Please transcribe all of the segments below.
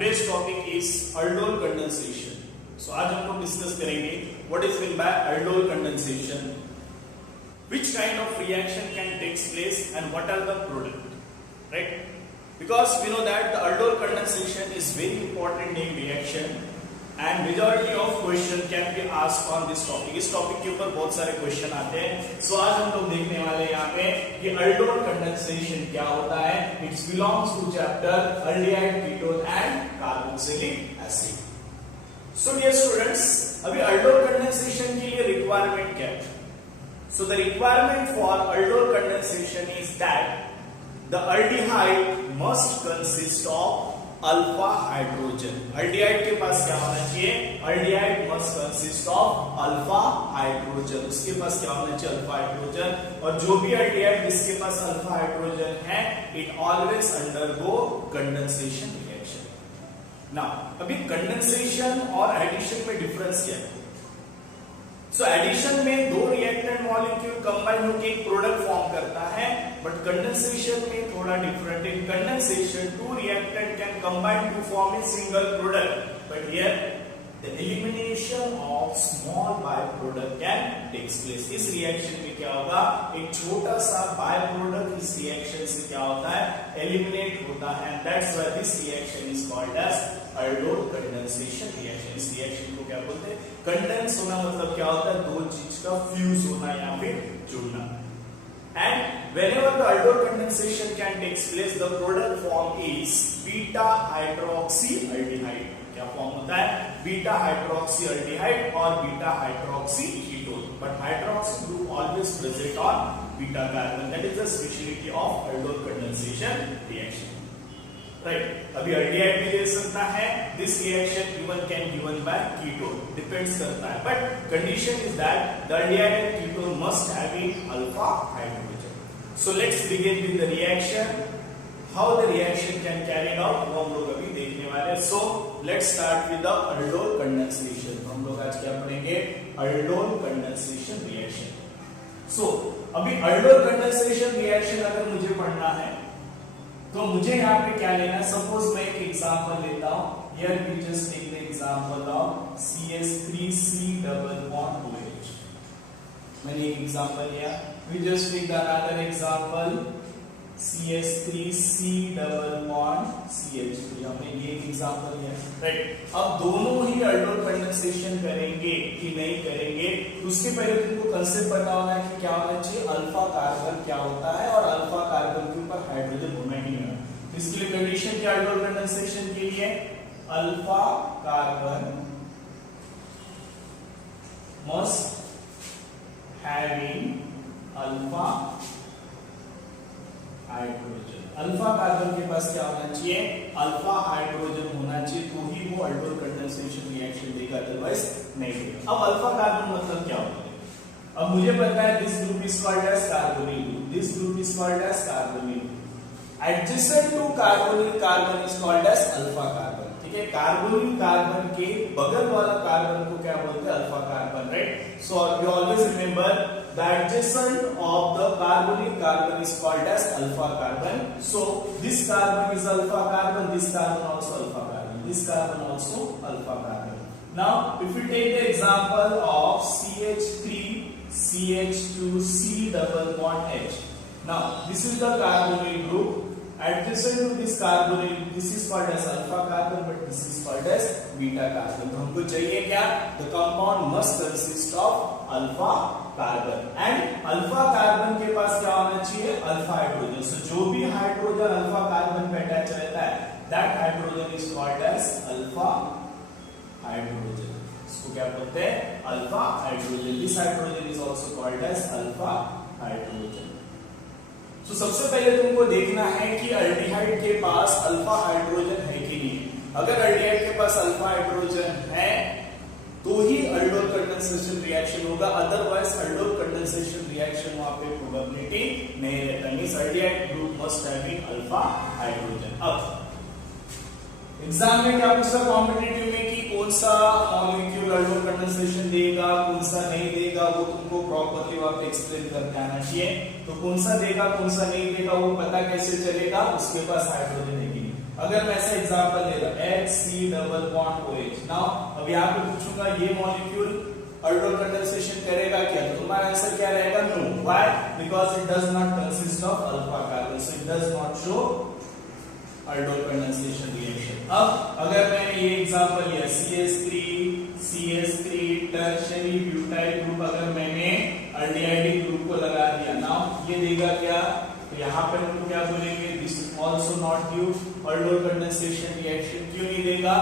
today's topic is aldol condensation. So आज हम लोग डिस्कस करेंगे what is meant by aldol condensation, which kind of reaction can take place and what are the product, right? Because we know that the aldol condensation is very important in reaction and majority of question can be asked on this topic. इस topic के ऊपर बहुत सारे question आते हैं. सो आज हम लोग देखने वाले हैं यहाँ पे कि aldol condensation क्या होता है. It belongs to chapter aldehyde, ketone and carboxylic acid. So dear students, अभी aldol condensation के लिए requirement क्या है? So the requirement for aldol condensation is that the aldehyde must consist of alpha hydrogen. aldehyde के पास क्या होना चाहिए? aldehyde must consist of alpha hydrogen. उसके पास क्या होना चाहिए? Alpha hydrogen. और जो भी aldehyde जिसके पास अल्फा हाइड्रोजन है, it always undergo condensation reaction. Now अभी कंडेंसेशन और एडिशन में डिफरेंस क्या है? सो एडिशन में दो रिएक्टेंट मॉलिक्यूल कंबाइन होकर एक प्रोडक्ट फॉर्म करता है, बट कंडेंसेशन में थोड़ा different. In condensation two reactant can combine to form a single product, but here the elimination of small by product can takes place. इस reaction में क्या होगा? एक छोटा सा बाय प्रोडक्ट इस रिएक्शन से क्या होता है? एलिमिनेट होता है. That's why this reaction is called as aldol condensation reaction. इस रिएक्शन को क्या बोलते हैं? कंडेंस होना मतलब क्या होता है? दो चीज का फ्यूज होना या फिर जुड़ना. And whenever the aldol condensation can take place, the product form is beta hydroxyaldehyde. क्या फॉर्म होता है? बीटा हाइड्रोक्सीaldehyde और beta hydroxy ketone. But hydroxy group always present on beta carbon. That is the speciality of aldol condensation reaction. Right. अभी aldehyde भी दे सकता है. This reaction even can given by ketone, depends करता है. But condition is that the aldehyde and ketone must have alpha hydrogen. So let's begin with the reaction. How the reaction can carry out वो हम लोग अभी देखने वाले हैं. So let's start with the aldol condensation. हम लोग आज क्या पढ़ेंगे? aldol condensation reaction. सो अभी aldol condensation reaction अगर मुझे पढ़ना है तो मुझे यहाँ पे क्या लेना है? सपोज मैं एक एग्जांपल लेता हूँ. Here we just take the example of CH3C double bond OH. मैंने एक एग्जांपल लिया. We just take the another example CH3C double bond CH3. हमने ये एक एग्जांपल लिया. राइट. अब दोनों ही aldol कंडेंसेशन करेंगे कि नहीं करेंगे, उसके पहले तुमको कंसेप्ट पता होना है कि क्या होना चाहिए. अल्फा कार्बन क्या होता है और अल्फा कार्बन के ऊपर हाइड्रोजन होना ही नहीं. इसके लिए कंडीशन क्या aldol कंडेंसेशन के लिए? Alpha carbon must having alpha hydrogen. Alpha carbon के पास क्या होना चाहिए? अल्फा हाइड्रोजन होना चाहिए, तो ही वो aldol कंडेंसेशन रिएक्शन देगा, अदरवाइज नहीं देगा. अब अल्फा कार्बन मतलब क्या होता है? अब मुझे पता है this group is called as carbonyl group, this group is called as carbonyl. Adjacent to carbonyl carbon is called as alpha carbon. ठीक है. कार्बोनिल कार्बन के बगल वाला कार्बन को क्या बोलते हैं? Alpha carbon. Right. So you always remember the adjacent of the carbonyl carbon is called as alpha carbon. So this carbon is alpha carbon, this carbon also alpha carbon, this carbon also alpha carbon. Now if we take the example of CH3 CH2C double bond H. Now this is the carbonyl group. Adjacent to this carbonyl, this is called as alpha carbon, but this is called as beta carbon. तो हमको चाहिए क्या? The compound must consist of alpha carbon. And alpha carbon के पास क्या होना चाहिए? alpha hydrogen. So जो भी हाइड्रोजन alpha carbon पे अटैच रहता है, that hydrogen is called as alpha hydrogen. इसको क्या बोलते हैं? alpha hydrogen. This hydrogen is also called as alpha hydrogen. तो सबसे पहले तुमको देखना है कि aldehyde के पास अल्फा हाइड्रोजन है कि नहीं. अगर aldehyde के पास अल्फा हाइड्रोजन है तो ही aldol कंडेंसेशन रिएक्शन होगा, अदरवाइज aldol कंडेंसेशन रिएक्शन वहां पे प्रोबेबिलिटी नहीं रहता. Means aldehyde group must have alpha hydrogen. अब एग्जाम में क्या पूछा कॉम्पिटिटिव में कि कौन सा मॉलिक्यूल aldol कंडेंसेशन देगा, कौन सा नहीं देगा, वो तुमको प्रॉपर्ली वहां पे एक्सप्लेन करके आना चाहिए. तो कौन सा देगा, कौन सा नहीं देगा, वो पता कैसे चलेगा? उसके पास हाइड्रोजन है कि नहीं. अगर मैं ऐसा एग्जांपल ले रहा HC double bond OH, now अब यहाँ पे पूछूंगा ये मॉलिक्यूल aldol कंडेंसेशन करेगा क्या, तो तुम्हारा आंसर क्या रहेगा? No. Why? Because it does not consist of alpha carbon, so it does not show aldol condensation reaction. अब अगर मैंने ये एग्जांपल लिया CH3 टर्शियरी ब्यूटाइल ग्रुप, अगर मैंने एल्डिहाइड ग्रुप को लगा दिया, नाउ ये देगा क्या? तो यहाँ पे हम क्या बोलेंगे? This also not give aldol condensation reaction. क्यों नहीं देगा?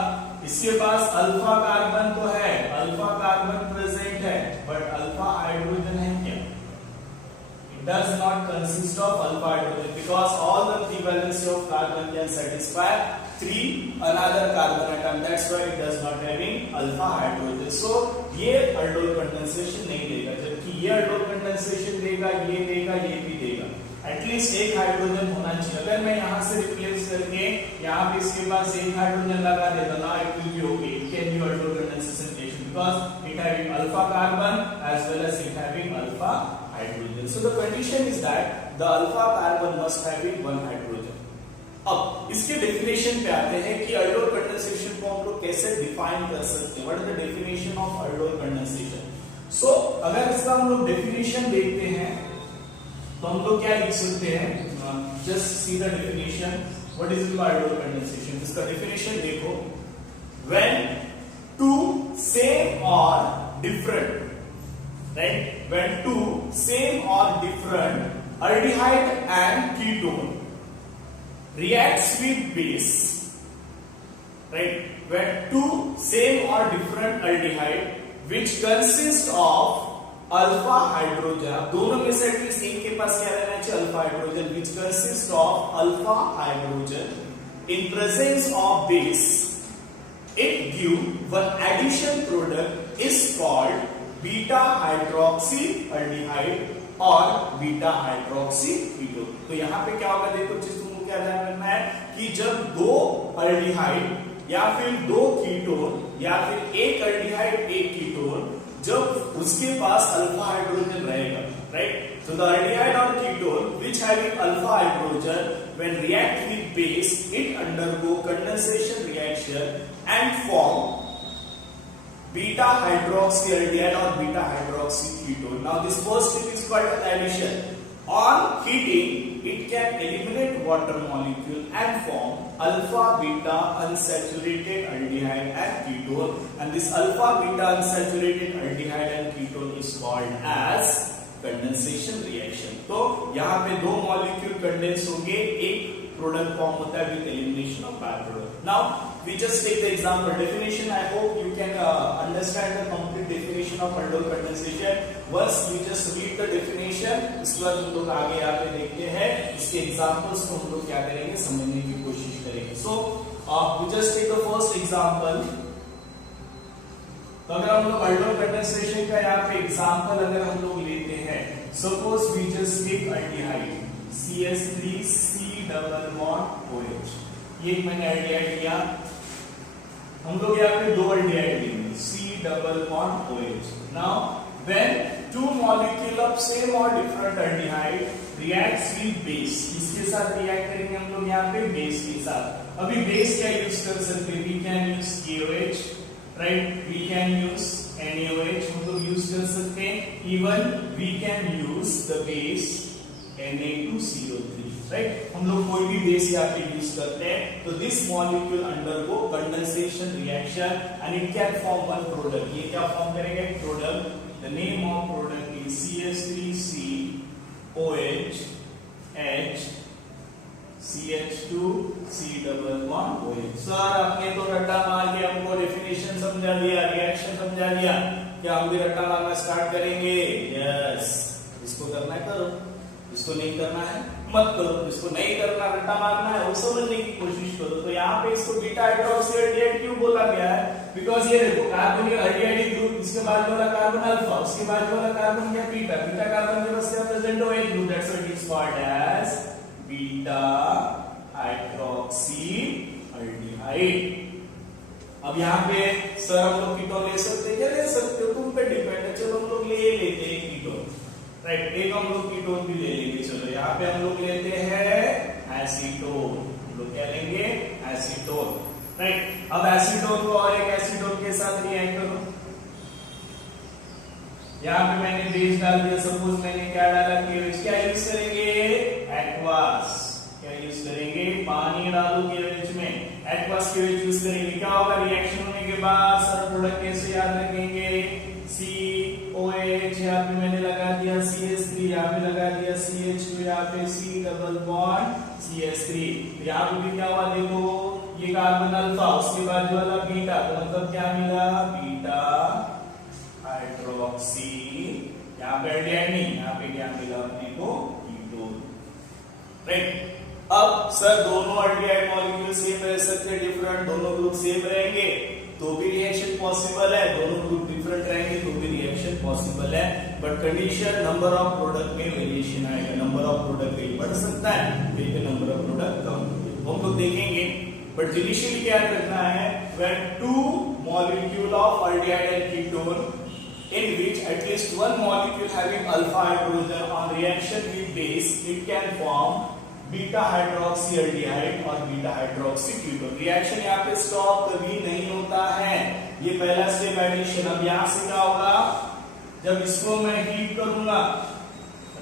इसके पास अल्फा कार्बन तो है, अल्फा कार्बन प्रेजेंट है, बट अल्फा हाइड्रोजन है क्या? It does not consist of alpha hydrogen because all the three valency of carbon can satisfy three another carbon atom. That's why it does not having alpha hydrogen. So ये aldol condensation नहीं देगा, जबकि ये aldol condensation देगा, ये देगा, ये भी देगा. एटलीस्ट एक हाइड्रोजन होना चाहिए. अगर मैं यहाँ से रिप्लेस करके यहाँ पे इसके पास एक हाइड्रोजन लगा देता ना, it will be okay. It can be aldol condensation reaction because it having alpha carbon as well as it having alpha hydrogen. So the condition is that the alpha carbon must having one hydrogen. अब इसके definition पे आते हैं कि aldol condensation को हम लोग कैसे डिफाइन कर सकते हैं. What is the definition of aldol condensation? सो अगर इसका हम लोग डेफिनेशन देखते हैं तो हम लोग क्या लिख सकते हैं? Just see the definition. What is aldol condensation? इसका डेफिनेशन देखो. When two same or different, right? When two same or different aldehyde and ketone reacts with base, right? When two same or different aldehyde which consist of alpha hydrogen, दोनों में से at least एक के पास क्या रहना चाहिए? Alpha hydrogen, which consists of alpha hydrogen in presence of base, it give one addition product is called beta hydroxy aldehyde और beta hydroxy ketone. तो यहाँ पे क्या होगा? देखो चीज तुमको क्या ध्यान रखना है कि जब दो अल्डिहाइड या फिर दो कीटोन या फिर एक अल्डिहाइड एक कीटोन, जब उसके पास अल्फा हाइड्रोजन रहेगा, right? So the aldehyde or ketone which having alpha hydrogen when react with base, it undergo condensation reaction and form beta hydroxy aldehyde or beta hydroxy ketone. Now this first step is called addition. On heating, it can eliminate water molecule and form alpha beta unsaturated aldehyde and ketone, and this alpha beta unsaturated aldehyde and ketone is called as condensation reaction. तो यहाँ पे दो molecule condense होंगे, एक product form होता है with elimination of by product. Now we just take the example definition. I hope you can understand the complete definition of aldol condensation. Once you just read the definition, इसके बाद हम लोग आगे यहाँ पे देखते हैं इसके एग्जांपल्स को हम लोग क्या करेंगे, समझने की कोशिश करेंगे. So we just take the first example. तो अगर हम लोग aldol condensation का यहाँ पे एग्जांपल अगर हम लोग लेते हैं, suppose we just take aldehyde CH3C double bond OH. ये मैंने aldehyde लिया, हम लोग यहाँ पे दो aldehyde लेंगे C double bond OH. Now when two molecule of same or different aldehyde reacts with base, इसके साथ रिएक्ट करेंगे हम लोग यहाँ पे बेस के साथ. अभी बेस क्या यूज कर सकते हैं? We can use KOH, right? We can use NaOH, हम लोग यूज कर सकते हैं. Even we can use the base Na2CO3, right? हम लोग कोई भी बेस यहाँ पे यूज करते हैं. तो this molecule undergo condensation reaction and it can form one product. ये क्या फॉर्म करेगा? एक product. The name of product is CH3C OH H CH2C double bond OH. Sir आपने तो रट्टा मार के हमको डेफिनेशन समझा दिया, रिएक्शन समझा दिया, क्या हम भी रट्टा मारना स्टार्ट करेंगे? यस. इसको करना है करो, इसको नहीं करना है मत करो. इसको नहीं करना, रट्टा मारना है, वो समझने की कोशिश करो. तो यहाँ पे इसको बीटा हाइड्रोक्सी aldehyde क्यों बोला गया है? बिकॉज ये देखो कार्बन aldehyde ग्रुप, इसके बाद वाला कार्बन अल्फा, उसके बाद वाला कार्बन क्या बीटा, बीटा कार्बन के पास क्या प्रेजेंट हो? एक group. That's why it is called as beta hydroxy aldehyde. अब यहाँ पे सर हम लोग कीटोन ले सकते हैं क्या? ले सकते हो, तुम पे डिपेंड है. चलो हम लोग ले लेते हैं कीटोन, राइट? एक हम लोग कीटोन भी ले लेंगे. चलो यहाँ पे हम लोग लेते हैं एसीटोन. हम लोग क्या लेंगे? Acetone, right. अब एसीटोन को और एक एसीटोन के साथ रिएक्ट करो। यहाँ पे मैंने बेस डाल दिया, सपोज मैंने क्या डाला, केवेज। क्या यूज करेंगे, एक्वास। क्या यूज करेंगे, पानी डालो केवेज में, एक्वास केवेज यूज करेंगे। क्या होगा, रिएक्शन होने के बाद सर प्रोडक्ट कैसे याद रखेंगे, COH, यहाँ पे मैंने लगा दिया CH3, यहाँ पे लगा दिया CH2, यहाँ पे C डबल बॉन्ड CH3। यहाँ पे भी क्या हुआ, देखो ये कार्बन अल्फा, उसके बाद वाला बीटा, तो मतलब क्या मिला, बीटा हाइड्रोक्सी। यहाँ पे एल्डिहाइड नहीं, यहाँ पे क्या मिला अपने को, कीटोन, राइट। अब सर दोनों एल्डिहाइड मॉलिक्यूल सेम रह सकते हैं, डिफरेंट, दोनों ग्रुप सेम रहेंगे तो भी रिएक्शन पॉसिबल है, दोनों ग्रुप डिफरेंट रहेंगे तो भी रिएक्शन पॉसिबल है। But condition, number of product में वेरिएशन आएगा, नंबर ऑफ प्रोडक्ट कहीं बढ़ सकता है, कहीं नंबर ऑफ प्रोडक्ट कम, हम लोग देखेंगे। बट इनिशियली क्या रखना है, when two molecule of aldehyde and ketone in which at least one molecule having alpha hydrogen on reaction with base, it can form beta hydroxyaldehyde और बीटा हाइड्रोक्सी कीटोन। रिएक्शन यहाँ पे stop कभी नहीं होता है, ये पहला स्टेप एडिशन। अब यहाँ से क्या होगा, जब इसको मैं हीट करूंगा,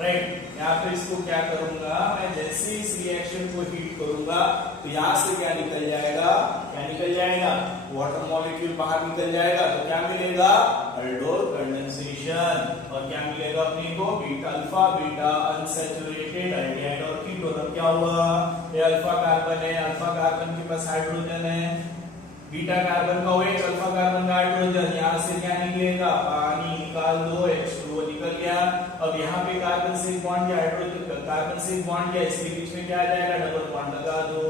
राइट, यहाँ पे इसको क्या करूंगा मैं, जैसे इस रिएक्शन को हीट करूंगा तो यहाँ से क्या निकल जाएगा, क्या निकल जाएगा, वाटर मॉलिक्यूल बाहर निकल जाएगा, तो क्या मिलेगा, अल्डोल कंडेंसेशन। और क्या मिलेगा अपने को, beta alpha beta unsaturated aldehyde और कीटोन। अब क्या हुआ, ये अल्फा कार्बन है, अल्फा कार्बन के पास हाइड्रोजन है, बीटा कार्बन का OH, अल्फा कार्बन का हाइड्रोजन, यहाँ से क्या निकलेगा, पानी निकाल दो, H2O निकल गया। अब यहाँ पे कार्बन से बॉन्ड या हाइड्रोजन कार्बन से बॉन्ड या, इसके बीच में क्या आ जाएगा, डबल बॉन्ड लगा दो,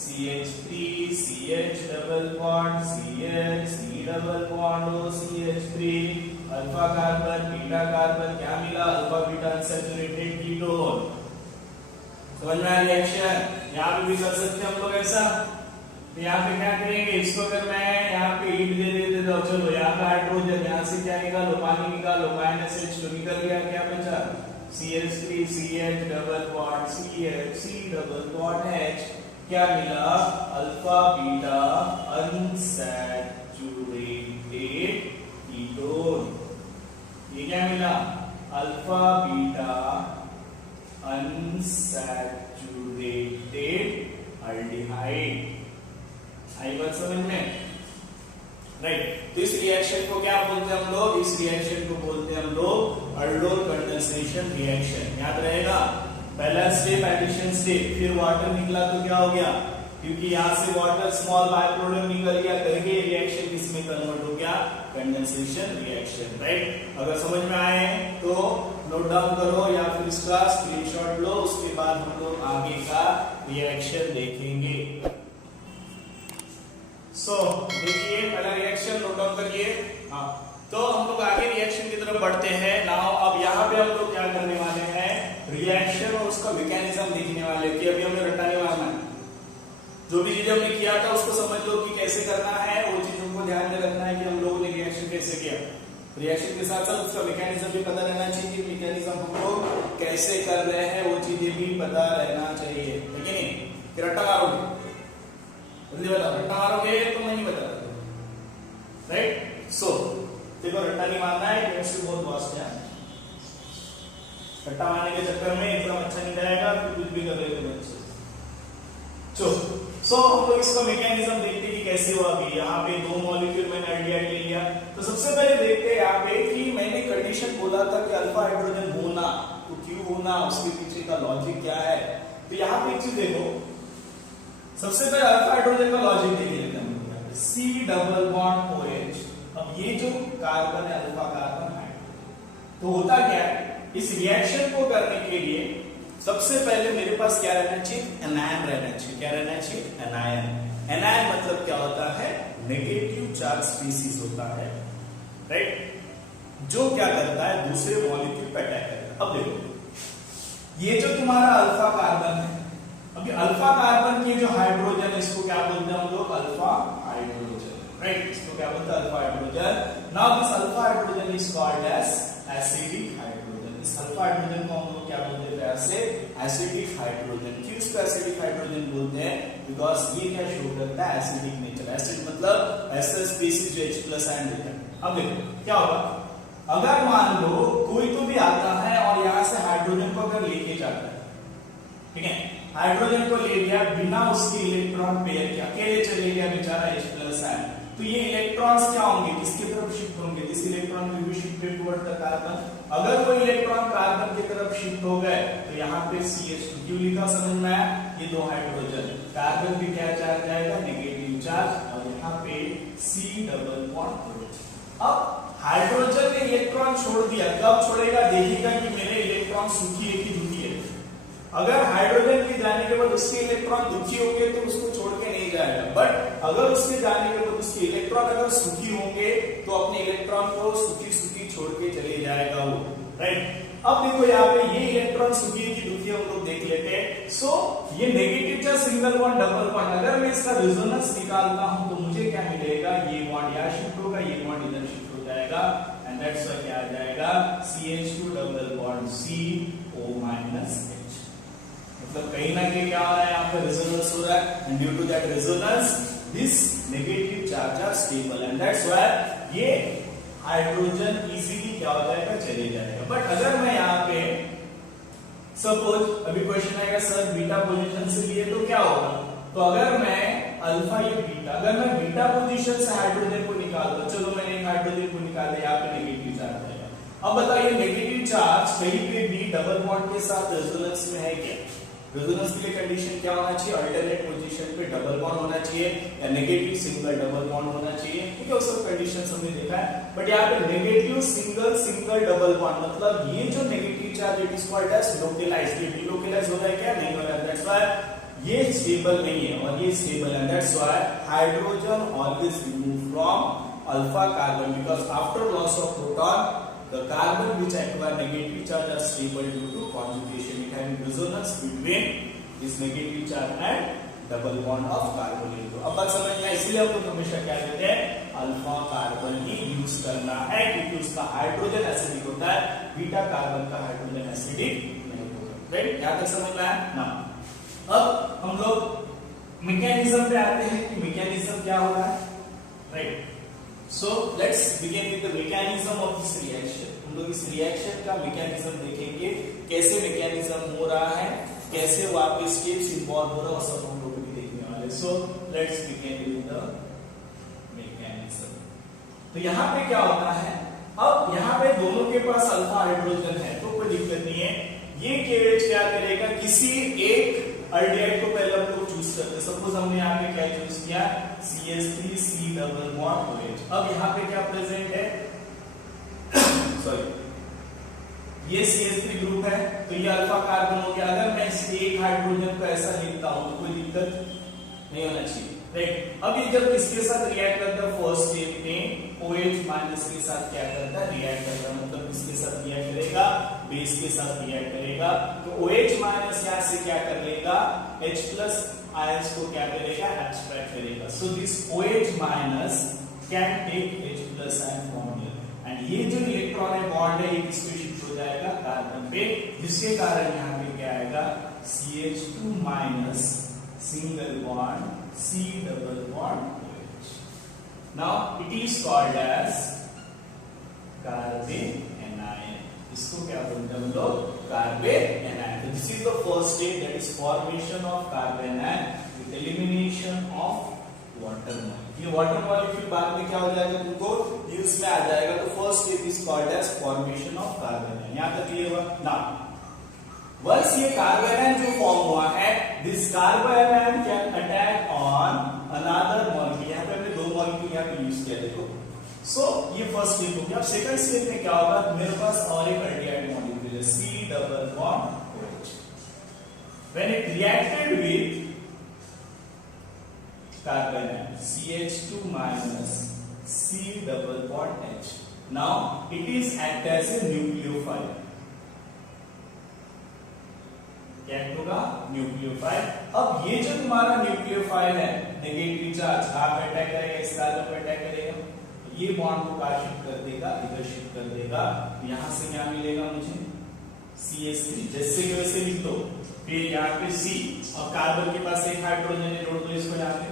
CH3 CH double bond CH, C double bond CH3, alpha carbon beta carbon, क्या मिला, अल्फा बीटा अनसैचुरेटेड कीटोन। समझ में आया रिएक्शन, यहाँ पे भी कर सकते हैं हम लोग ऐसा। तो यहाँ पे क्या करेंगे, इसको अगर मैं यहाँ पे हीट दे देते तो चलो यहाँ पे हाइड्रोजन, यहाँ से क्या निकालो, पानी निकालो, -H2 निकल गया, क्या बचा, CH3 CH double bond CH, C double bond H, क्या मिला, अल्फा बीटा अनसैचुरेटेड कीटोन। ये क्या मिला, अल्फा बीटा अनसैचुरेटेड एल्डिहाइड। आई बात समझ में, राइट। तो इस रिएक्शन को क्या बोलते हैं हम लोग, इस रिएक्शन को बोलते हैं हम लोग अल्डोल कंडेंसेशन रिएक्शन। याद रहेगा, पहला स्टेप एडिशन स्टेप, फिर वाटर निकला तो क्या हो गया, क्योंकि यहाँ से वाटर स्मॉल बाय प्रोडक्ट निकल गया, करके रिएक्शन किसमें कन्वर्ट हो गया, कंडेंसेशन रिएक्शन, राइट। अगर समझ में आए तो नोट डाउन करो या फिर इसका स्क्रीनशॉट लो, उसके बाद हम लोग आगे का रिएक्शन देखेंगे। देखिए पहला रिएक्शन नोट डाउन करिए। हाँ, तो हम लोग आगे रिएक्शन की तरफ बढ़ते हैं। नाउ अब यहाँ पे हम लोग क्या करने वाले हैं, रिएक्शन और उसका मैकेनिज्म देखने वाले कि अभी हमें रट्टा नहीं मारना है, जो भी चीज हमने किया था उसको समझ लो कि कैसे करना है, वो चीजों को ध्यान में रखना है कि हम लोगों ने रिएक्शन कैसे किया। रिएक्शन के साथ साथ उसका मैकेनिज्म भी पता रहना चाहिए, मैकेनिज्म हम लोग कैसे कर रहे हैं वो चीजें भी पता रहना चाहिए, है कि नहीं। फिर रट्टा मारोगे, जल्दी बताओ, रट्टा मारोगे तो मैं नहीं बता, राइट। सो देखो रट्टा नहीं मारना है, केमिस्ट्री बहुत वास्ट है, रट्टा मारने के चक्कर में एग्जाम अच्छा नहीं जाएगा, फिर कुछ भी कर रहे हो। सो हम लोग इसका मैकेनिज्म देखते कि कैसे हुआ। अभी यहाँ पे दो मॉलिक्यूल मैंने एल्डिहाइड ले लिया, तो सबसे पहले देखते हैं यहाँ पे कि मैंने कंडीशन बोला था कि अल्फा हाइड्रोजन होना, तो क्यों होना, उसके पीछे का लॉजिक क्या है। तो यहाँ पे एक चीज देखो, सबसे पहले अल्फा हाइड्रोजन का लॉजिक देख लेते हैं। C डबल बॉन्ड OH, अब ये जो कार्बन है अल्फा कार्बन हाइड्रोजन, तो होता क्या है, इस रिएक्शन को करने के लिए सबसे पहले मेरे पास क्या रहना चाहिए, एनायन रहना चाहिए। क्या रहना चाहिए, एनायन। एनायन मतलब क्या होता है, नेगेटिव चार्ज स्पीसीज होता है, राइट, जो क्या करता है दूसरे मॉलिक्यूल पे अटैक करता है। अब देखो ये जो तुम्हारा अल्फा कार्बन है, अभी अल्फा कार्बन की जो हाइड्रोजन है इसको क्या बोलते हैं हम लोग, अल्फा हाइड्रोजन, राइट, इसको क्या बोलते हैं, alpha hydrogen. Now this alpha hydrogen is called as acidic hydrogen. इस अल्फा हाइड्रोजन को हम लोग क्या बोलते हैं, एसिडिक हाइड्रोजन। क्यों इसको एसिडिक हाइड्रोजन बोलते हैं, बिकॉज ये क्या शो करता है, एसिडिक नेचर। एसिड मतलब एसिड स्पीशीज जो H+ आयन देता है। अब देखो क्या होगा, अगर मान लो कोई तो भी आता है और यहां से हाइड्रोजन को अगर लेके जाता है, ठीक है, हाइड्रोजन को ले गया बिना उसके इलेक्ट्रॉन पेयर के, अकेले चले गया बेचारा H+ आयन, तो ये इलेक्ट्रॉन्स क्या होंगे, किसकी तरफ शिफ्ट होंगे, this electron will be shifted toward the carbon. अगर वो इलेक्ट्रॉन कार्बन की तरफ शिफ्ट हो गए तो यहाँ पे CH2 क्यों लिखा, समझ में आया, ये दो हाइड्रोजन, कार्बन पे क्या चार्ज आएगा, नेगेटिव चार्ज, और यहाँ पे C डबल बॉन्ड। अब हाइड्रोजन ने इलेक्ट्रॉन छोड़ दिया, कब छोड़ेगा, देखिएगा कि मेरे इलेक्ट्रॉन सुखी है कि दुखी है। अगर हाइड्रोजन के जाने के बाद उसके इलेक्ट्रॉन दुखी होंगे तो उसको छोड़ के नहीं जाएगा, बट अगर उसके जाने के बाद उसके इलेक्ट्रॉन अगर सुखी होंगे तो अपने इलेक्ट्रॉन को सुखी सुखी छोड़ के चले जाएगा वो, राइट। अब देखो यहाँ पे ये इलेक्ट्रॉन सुखी है कि दुखी है हम लोग देख लेते हैं। सो ये negative charge single bond double bond, अगर मैं इसका रेजोनेंस निकालता हूं तो मुझे क्या मिलेगा, ये बॉन्ड यहाँ शिफ्ट होगा, ये बॉन्ड इधर शिफ्ट हो जाएगा, एंड दैट्स व्हाई क्या आ जाएगा, CH2 डबल बॉन्ड CO-H। मतलब कहीं ना कहीं क्या हो रहा है, यहाँ पे रेजोनेंस हो रहा है, and due to that resonance this negative charge are stable, and that's why ये हाइड्रोजन इजीली क्या हो जाएगा, चले जाएगा। बट अगर मैं यहाँ पे सपोज अभी क्वेश्चन आएगा सर बीटा पोजीशन से लिए तो क्या होगा, तो अगर मैं अल्फा ये बीटा, अगर मैं बीटा पोजीशन से हाइड्रोजन को निकाल दूं, चलो मैंने एक हाइड्रोजन को निकाला, यहाँ पे नेगेटिव चार्ज आएगा। अब बताइए नेगेटिव चार्ज कहीं पे भी डबल बॉन्ड के साथ रेजोनेंस में है क्या, रेजोनेंस के लिए कंडीशन क्या होना चाहिए, अल्टरनेट पोजीशन पे डबल बॉन्ड होना चाहिए या नेगेटिव सिंगल डबल बॉन्ड होना चाहिए, ठीक है, वो सब कंडीशंस हमने देखा है। बट यहाँ पे negative single single double bond, मतलब ये जो negative charge it is called as localized, ये डिलोकलाइज हो रहा है क्या, नहीं हो रहा है, दैट्स व्हाई ये स्टेबल नहीं है और ये स्टेबल है, that's why hydrogen always remove from alpha carbon, because after loss of proton the carbon which acquire negative charge are stable due to conjugation. It has resonance between this negative charge and double bond of carbon. अब बात समझ में, इसलिए हम लोग हमेशा क्या कहते हैं, अल्फा कार्बन ही यूज करना है, क्योंकि उसका हाइड्रोजन एसिडिक होता है, बीटा कार्बन का हाइड्रोजन एसिडिक नहीं होता, राइट। यहाँ तक समझ में आया ना। अब हम लोग मैकेनिज्म पे आते हैं कि मैकेनिज्म क्या हो रहा है, right. So let's begin with the mechanism of this reaction. हम लोग इस रिएक्शन का मैकेनिज्म देखेंगे, कैसे मैकेनिज्म हो रहा है, कैसे वहां पे स्टेप्स इन्वॉल्व हो रहा है, और सब हम लोग भी देखने वाले। So let's begin with the mechanism. तो यहाँ पे क्या होता है, अब यहाँ पे दोनों के पास अल्फा हाइड्रोजन है तो कोई दिक्कत नहीं है। ये KH क्या करेगा, किसी एक अल्डिहाइड को पहले हम लोग चूज करते हैं। सपोज हमने यहाँ पे क्या चूज किया, CH3 C double bond OH। अब यहाँ पे क्या प्रेजेंट है, सॉरी ये CH3 ग्रुप है तो ये अल्फा कार्बन हो गया। अगर मैं इस एक हाइड्रोजन को ऐसा लिखता हूं तो कोई दिक्कत नहीं होना चाहिए, राइट। अब ये जब इसके साथ रिएक्ट करता है फर्स्ट स्टेप में, OH माइनस के साथ क्या करता है, रिएक्ट करता है, मतलब इसके साथ रिएक्ट करेगा, बेस के साथ रिएक्ट करेगा, तो OH माइनस यहां से क्या कर लेगा, H+ आयंस को क्या करेगा, एब्स्ट्रैक्ट करेगा। So this OH minus can take H+ ion bond here, and ये जो इलेक्ट्रॉन है बॉन्ड है ये किस पे शिफ्ट हो जाएगा, कार्बन पे, जिसके कारण यहां पे क्या आएगा, CH2 minus single bond C double bond OH. Now it is called as कार्बेनाइन। इसको क्या बोलते हैं हम लोग, कार्बेनाइन। तो this is the first step, that is formation of कार्बेनाइन with elimination of water molecule. ये वाटर मॉलिक्यूल बाद में क्या हो जाएगा, तुमको यूज में आ जाएगा। तो first step is called as formation of कार्बेनाइन। यहां तक क्लियर हुआ ना। वंस ये कार्बेनाइन जो फॉर्म हुआ है, this कार्बेनाइन can attack on another molecule. यहाँ पे हमने दो मॉलिक्यूल यहाँ पे यूज किया, देखो। सो ये फर्स्ट स्टेप हो गया। अब सेकंड स्टेप में क्या होगा, मेरे पास और एक अल्डिहाइड मॉलिक्यूल है, C double bond OH। When it reacted with कार्बेनाइन CH2 minus C double bond H, now it is act as a nucleophile। क्या होगा, न्यूक्लियोफाइल। अब ये जो तुम्हारा न्यूक्लियोफाइल है, नेगेटिव चार्ज कहां पे अटैक करेगा, इस कार्बन पे अटैक करेगा, ये बॉन्ड को कहां शिफ्ट कर देगा, इधर शिफ्ट कर देगा। यहां से क्या मिलेगा मुझे, CH3 जैसे कि वैसे लिख दो। फिर यहाँ पे C, अब कार्बन के पास एक हाइड्रोजन है, जोड़ दो इसको यहाँ पे।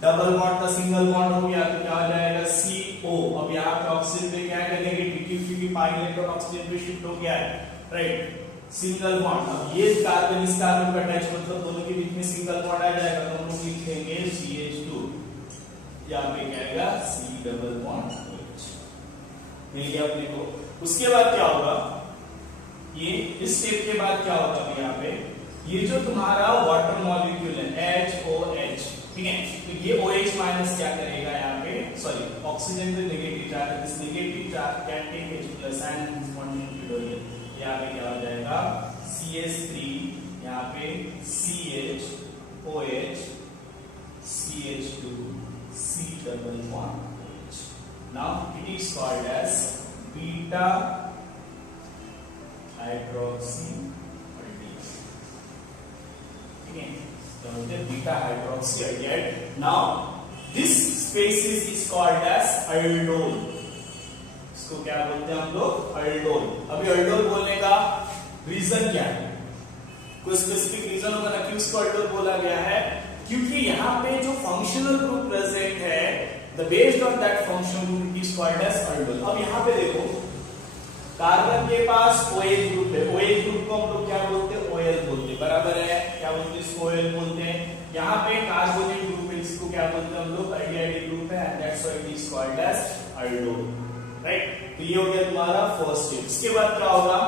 डबल बॉन्ड का सिंगल बॉन्ड हो गया तो क्या हो जाएगा CO। अब यहाँ पे ऑक्सीजन पे क्या है नेगेटिव, क्योंकि पाई इलेक्ट्रॉन ऑक्सीजन पे शिफ्ट हो गया है, राइट। सिंगल बॉन्ड, अब ये कार्बन इस कार्बन का अटैच, मतलब दोनों के बीच में सिंगल बॉन्ड आ जाएगा तो हम लोग लिखेंगे CH2, यहाँ पे क्या आएगा C डबल बॉन्ड OH, मिल गया अपने को। उसके बाद क्या होगा, ये इस स्टेप के बाद क्या होगा यहाँ पे, ये जो तुम्हारा वाटर मॉलिक्यूल है HOH, ठीक है, तो ये OH माइनस क्या करेगा यहाँ पे, सॉरी ऑक्सीजन पे नेगेटिव चार्ज है, this negative charge can take H plus and bond, यहाँ पे क्या हो जाएगा CH3, यहाँ पे CH OH CH2 C double bond OH. Now it is called as beta hydroxy aldehyde. Okay, so beta hydroxy aldehyde. Now this species is called as aldol. इसको क्या बोलते हैं हम लोग, अल्डोल। अभी अल्डोल बोलने का रीजन क्या है, कोई स्पेसिफिक रीजन होगा ना क्यों इसको अल्डोल बोला गया है, क्योंकि यहाँ पे जो फंक्शनल ग्रुप प्रेजेंट है, the based on that functional group is called as aldol. अब यहाँ पे देखो कार्बन के पास OH ग्रुप है, OH ग्रुप को हम लोग क्या बोलते हैं, OL बोलते हैं, बराबर है, क्या बोलते हैं इसको OL बोलते हैं। यहाँ पे कार्बोनिल ग्रुप है, इसको क्या बोलते हैं हम लोग, अल्डिहाइड ग्रुप है, and that's why it is called as aldol, right. तो ये हो गया तुम्हारा फर्स्ट स्टेप। इसके बाद क्या होगा,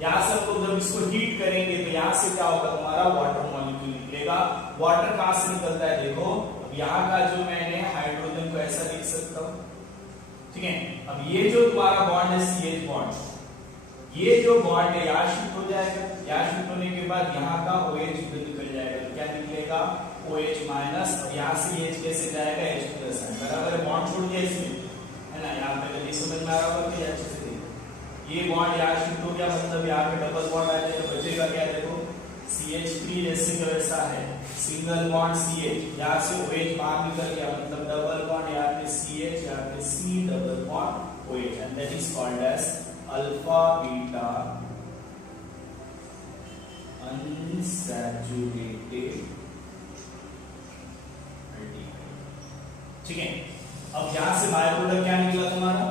यहां से तो जब इसको हीट करेंगे तो यहां से क्या होगा, तुम्हारा वाटर मॉलिक्यूल निकलेगा। वाटर कहां से निकलता है, देखो अब यहाँ का जो मैंने हाइड्रोजन को ऐसा लिख सकता हूं, ठीक है। अब ये जो तुम्हारा बॉन्ड है CH बॉन्ड, ये जो बॉन्ड है यहाँ शिफ्ट हो जाएगा, यहाँ शिफ्ट होने के बाद यहाँ का OH उधर निकल जाएगा, तो क्या निकलेगा OH माइनस, यहाँ से H कैसे जाएगा H प्लस, बराबर है, बॉन्ड छोड़ दिया इसमें, है ना। यहाँ पे तो समझ में आ रहा होगा कि अच्छे से देखो, ये बॉन्ड यहाँ शिफ्ट हो गया, मतलब यहाँ पे डबल बॉन्ड आ जाएगा, बचेगा क्या, देखो CH3 जैसे कि वैसा है, सिंगल बॉन्ड CH, यहाँ से OH बाहर निकल गया, मतलब डबल बॉन्ड यहाँ पे CH, यहाँ पे C double bond OH, and that is called as alpha beta unsaturated aldehyde, ठीक है। अब यहां से बाय प्रोडक्ट क्या निकला तुम्हारा,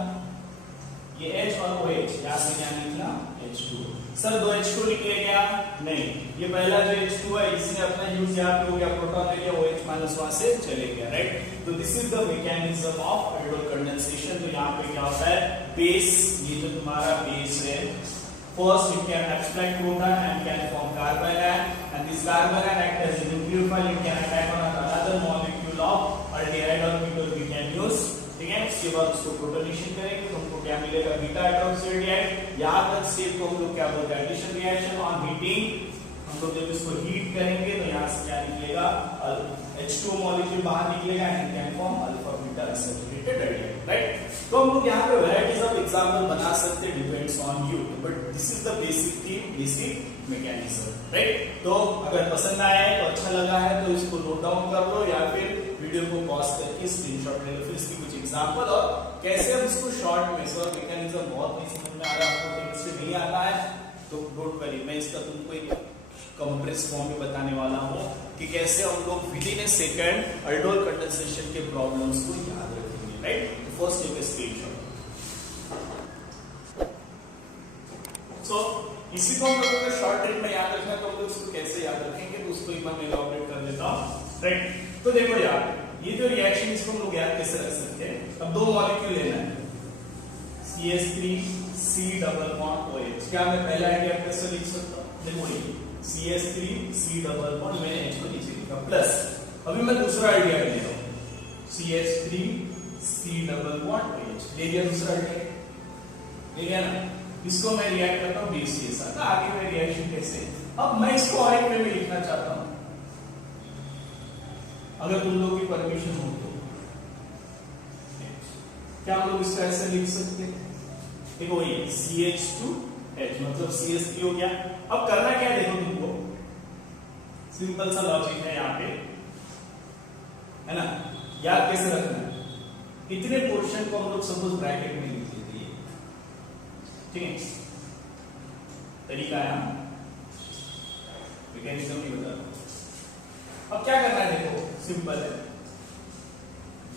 ये H और OH, यहां से क्या निकला H2। सर 2 H2 निकले क्या, नहीं, ये पहला जो H2 है इसने अपना यूज यहाँ पे हो गया, प्रोटॉन ले लिया, OH माइनस वहां से चले गया, राइट। तो this is the mechanism of aldol condensation. तो यहाँ पे क्या होता है, बेस, ये जो तुम्हारा बेस है, first it can abstract proton and can form carbon ion, and this carbon ion act as a nucleophile, it can attack on another molecule of aldehyde or ketone we can use, ठीक है। इसके बाद उसको protonation करेंगे तो हमको क्या मिलेगा, बीटा हाइड्रोक्सी एल्डिहाइड। यहाँ तक स्टेप को हम लोग क्या बोलते हैं, एडिशन रिएक्शन ऑन हीटिंग। हम लोग जब इसको हीट करेंगे तो यहाँ से क्या निकलेगा, H2 मॉलिक्यूल बाहर निकलेगा, and can form alpha beta unsaturated aldehyde, right. तो हम लोग यहाँ पे वैरायटीज ऑफ एग्जांपल बना सकते हैं, depends on you, but this is the basic theme, basic mechanism, right. तो अगर पसंद आया है तो अच्छा लगा है तो इसको नोट डाउन कर लो, या फिर वीडियो को पॉज करके स्क्रीनशॉट ले लो, फिर इसकी कुछ एग्जांपल और कैसे हम इसको शॉर्ट में, सर मैकेनिज्म बहुत नहीं समझ में आ रहा, आपको केमिस्ट्री नहीं आता है तो डोंट वरी, मैं इसका तुमको एक कंप्रेस फॉर्म में बताने वाला हूँ कि कैसे हम लोग with in A second aldol condensation के प्रॉब्लम्स को याद रखेंगे, राइट। तो फर्स्ट टेक ए स्क्रीनशॉट। सो इसी को हम लोगों को शॉर्ट ट्रिक में याद रखना, तो हम लोग इसको कैसे याद रखेंगे तो उसको एक बार मैं इलैबोरेट कर देता हूँ, राइट। तो देखो यार, ये जो रिएक्शन इसको हम लोग याद कैसे रख सकते हैं, अब 2 मॉलिक्यूल लेना है, CH3 C double bond OH, क्या मैं पहला आइडिया कैसे लिख सकता हूँ, देखो ये CH3 C डबल बॉन्ड, मैंने H को नीचे लिखा, प्लस अभी मैं दूसरा आइडिया ले रहा हूँ, CH3 C double bond OH, ले लिया दूसरा आइडिया, ले लिया ना। इसको मैं रिएक्ट करता हूँ बेस के साथ, आगे में रिएक्शन कैसे, अब मैं इसको हाइट में लिखना चाहता हूँ, अगर तुम लोग की परमिशन हो तो क्या हम लोग इसको ऐसे लिख सकते हैं, देखो ये CH2H मतलब CH3 हो गया। अब करना क्या है, देखो तुमको सिंपल सा लॉजिक है यहाँ पे, है ना, याद कैसे रखना है, इतने पोर्शन को हम लोग सपोज ब्रैकेट में लिख लेते हैं, ठीक है। तरीका है, मैकेनिज्म नहीं बता। अब क्या करना है, देखो सिंपल है,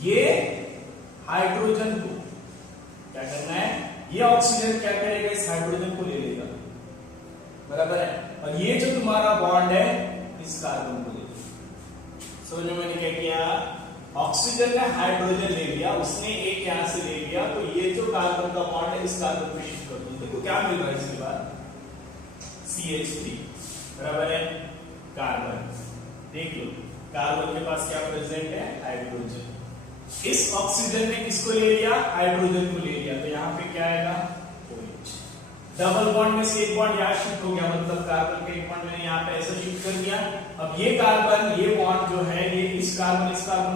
ये हाइड्रोजन को क्या करना है, ये ऑक्सीजन क्या करेगा, इस हाइड्रोजन को ले लेगा, बराबर है, और ये जो तुम्हारा बॉन्ड है इस कार्बन को ले लेगा। समझ में मैंने क्या किया, ऑक्सीजन ने हाइड्रोजन ले लिया, उसने एक यहां से ले लिया, तो ये जो कार्बन का बॉन्ड है इस कार्बन पे शिफ्ट कर दूं, देखो क्या मिल रहा है इसके बाद, CH3, बराबर है, कार्बन, देख लो कार्बन के पास क्या प्रेजेंट है, हाइड्रोजन, इस ऑक्सीजन ने किसको ले लिया, हाइड्रोजन को ले लिया, तो यहाँ पे क्या आएगा, OH, डबल बॉन्ड में से एक बॉन्ड यहाँ शिफ्ट हो गया, मतलब कार्बन का एक बॉन्ड मैंने यहाँ पे ऐसा शिफ्ट कर दिया, अब ये कार्बन, ये बॉन्ड जो है ये इस कार्बन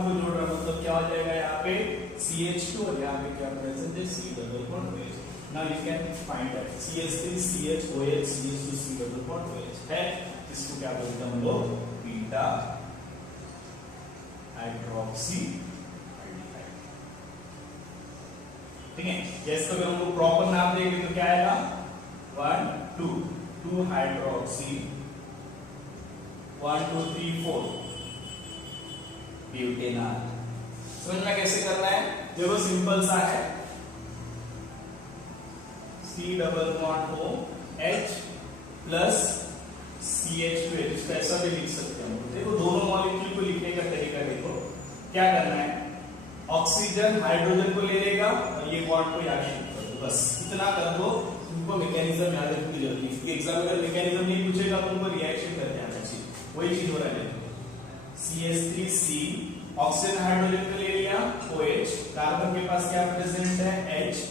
को जोड़ रहा है, मतलब क्या हो जाएगा यहाँ पे CH2, और यहाँ पे क्या प्रेजेंट है, C double bond OH। Now you can find that CH3 CH OH CH2 C double bond OH है, इसको क्या बोलते हैं हम लोग, बीटा हाइड्रोक्सी, ठीक है। जैसे अगर हमको प्रॉपर नाम देंगे तो क्या आएगा, 1 2 2 हाइड्रोक्सी, 1 2 3 4 ब्यूटेनॉल। समझ में कैसे करना है, देखो सिंपल सा है, C double bond O H plus CH2H, इसको ऐसा भी लिख सकते हैं हम। देखो दोनों मॉलिक्यूल को लिखने का तरीका देखो, क्या करना है, ऑक्सीजन हाइड्रोजन को ले लेगा और ये बॉन्ड को यहाँ शिफ्ट कर दो, बस इतना कर दो, तुमको मैकेनिज्म याद रखने की जरूरत नहीं, एग्जाम में अगर मैकेनिज्म नहीं पूछेगा तो तुमको रिएक्शन करके आना चाहिए, वही चीज हो रहा है। CH3C ऑक्सीजन हाइड्रोजन को ले लिया, OH, कार्बन के पास क्या प्रेजेंट है, H,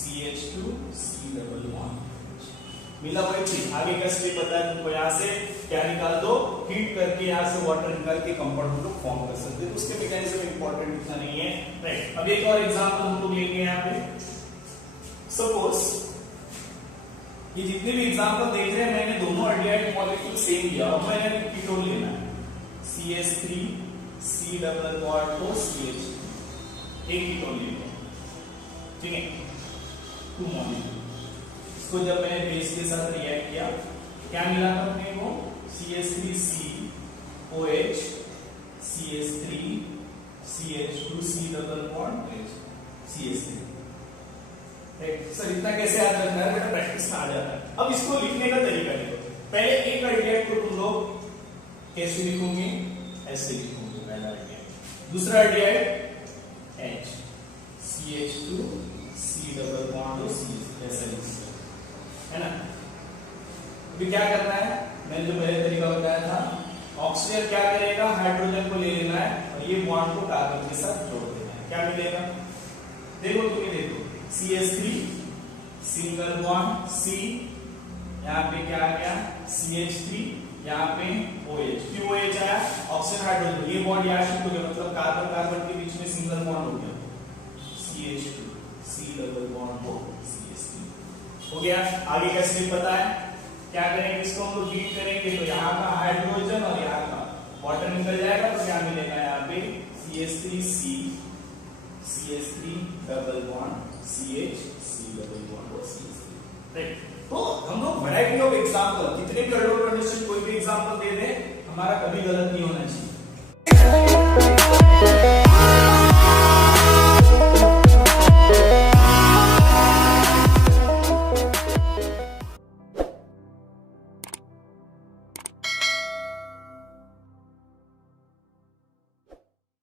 CH2 C double bond, मिला वही चीज। आगे का स्टेप बताया तुमको, यहाँ से क्या निकाल दो, हीट करके यहाँ से वाटर निकाल के कंपाउंड को फॉर्म कर सकते हैं, उसके मैकेनिज्म इंपॉर्टेंट इतना नहीं है, राइट। अब एक और एग्जांपल हम लोग लेंगे यहाँ पे, सपोज ये जितने भी एग्जांपल देख रहे हैं मैंने दोनों एल्डिहाइड मॉलिक्यूल सेम लिया, और मैंने कीटोन लेना है, CH3 C डबल बॉन्ड को CH, एक कीटोन लेंगे, ठीक है, 2 मॉलिक्यूल, इसको जब मैंने बेस के साथ रिएक्ट किया क्या मिला था अपने को, CH3C OH CH3 CH2 C double bond H CH3। Sir इतना कैसे याद रखना है बेटा, प्रैक्टिस में आ जाता है। अब इसको लिखने का तरीका देखो, पहले एक एल्डिहाइड को तुम लोग कैसे लिखोगे, ऐसे लिखोगे, पहला एल्डिहाइड, दूसरा aldehyde H CH2 C double bond CH, ऐसे लिखोगे, है ना। अभी क्या करना है, मैंने जो पहले तरीका बताया था, ऑक्सीजन क्या करेगा, हाइड्रोजन को ले लेना है और ये बॉन्ड को कार्बन के साथ जोड़ देना है, क्या मिलेगा, देखो तुम्हें देखो, CH3 सिंगल बॉन्ड C, यहाँ पे क्या आ गया, CH3, यहाँ पे OH, क्यों OH आया, ऑक्सीजन हाइड्रोजन, ये बॉन्ड यहाँ शिफ्ट हो गया, मतलब कार्बन कार्बन के बीच में सिंगल बॉन्ड हो गया, CH2 C डबल बॉन्ड को CH3 हो गया। आगे का स्टेप पता है, क्या करेंगे, इसको हम लोग हीट करेंगे, तो यहाँ का हाइड्रोजन और यहाँ का वाटर निकल जाएगा, तो क्या मिलेगा यहाँ पे CH3C CH3 double bond CH C double bond और CH3, राइट। तो हम लोग वैरायटी ऑफ एग्जांपल, कितने भी एल्डिहाइड कंडीशन कोई भी एग्जांपल दे दे, हमारा कभी गलत नहीं होना चाहिए।